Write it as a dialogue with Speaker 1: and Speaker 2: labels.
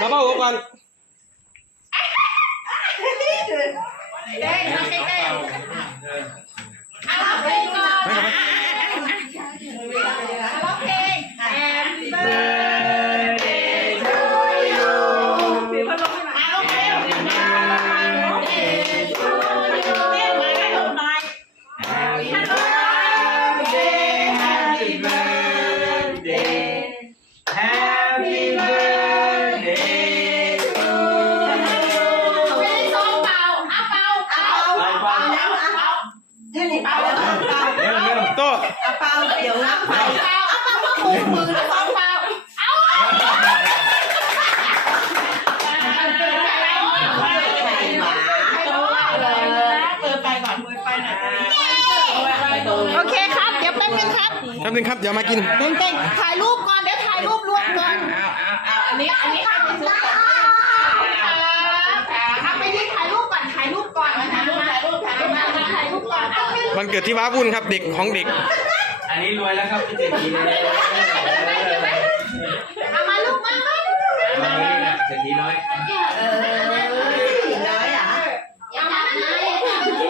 Speaker 1: Nó bao gồm con Happy birthday. Happy birthday, happy birthday. เปล่า
Speaker 2: เปล่าเร็
Speaker 3: วเร็ว
Speaker 4: โต้
Speaker 2: เอาเปล่าเดี๋ยวรับไป
Speaker 1: เป่าเอาเป่ามาผูกมือสองเป่าเอา
Speaker 2: ไข่หมา
Speaker 1: เปิดไปก่อนเปิดไปหน่อยโอเคครับ เดี๋ยวแป๊บนึงครับ
Speaker 4: แป๊บนึงครับเดี๋ยวมากิน
Speaker 1: เต้นเต้นถ่ายรูปก่อนเดี๋ยวถ่ายรูปรวมก่อนเอาอันนี้อันนี้ให้ไปซื้อ
Speaker 4: วันเกิดที่ว้าวุ่นครับเด็กของเด็ก
Speaker 3: อันนี้รวยแล้วครับพี่เศรษฐีเลย
Speaker 1: เอามาลูกมามา
Speaker 3: มาเลยนะเศรษฐีน้อย